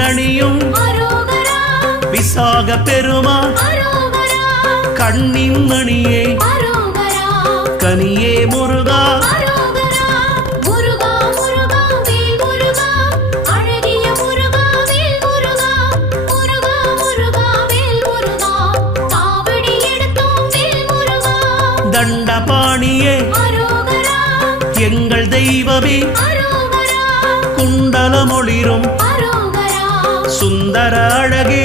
தேரணியும் விசாக பெருமான் கண்ணின் மணியே கனியே முருகா தண்டபாணியே எங்கள் தெய்வமே குண்டலமொளிரும் சுந்தர அழகே